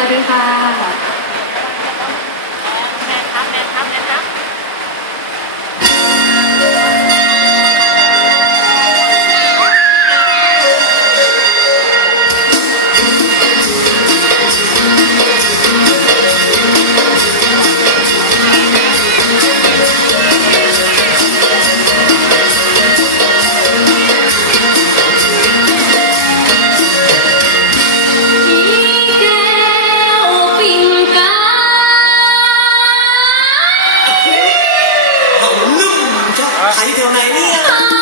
สวัสดีค่ะแม่ครับแม่ครับแม่ครับ ลืมจะถ่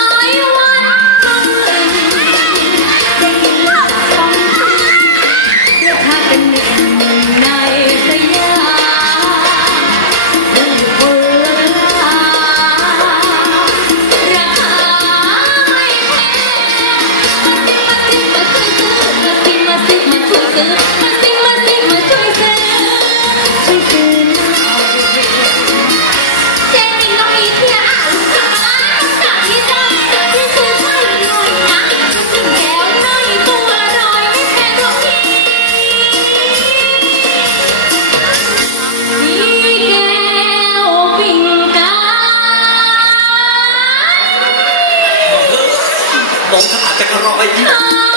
もうちょっと当てこのままいい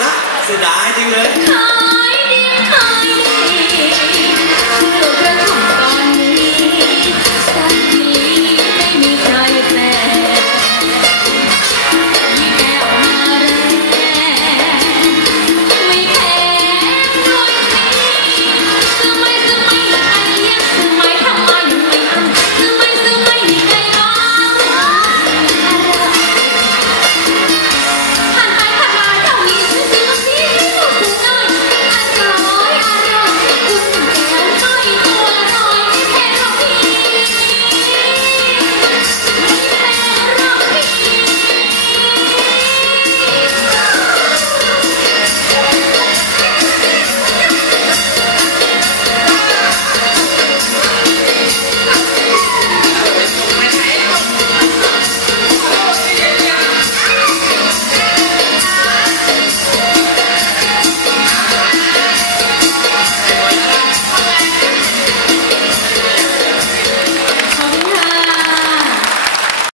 เนะเสียดายจริงเลย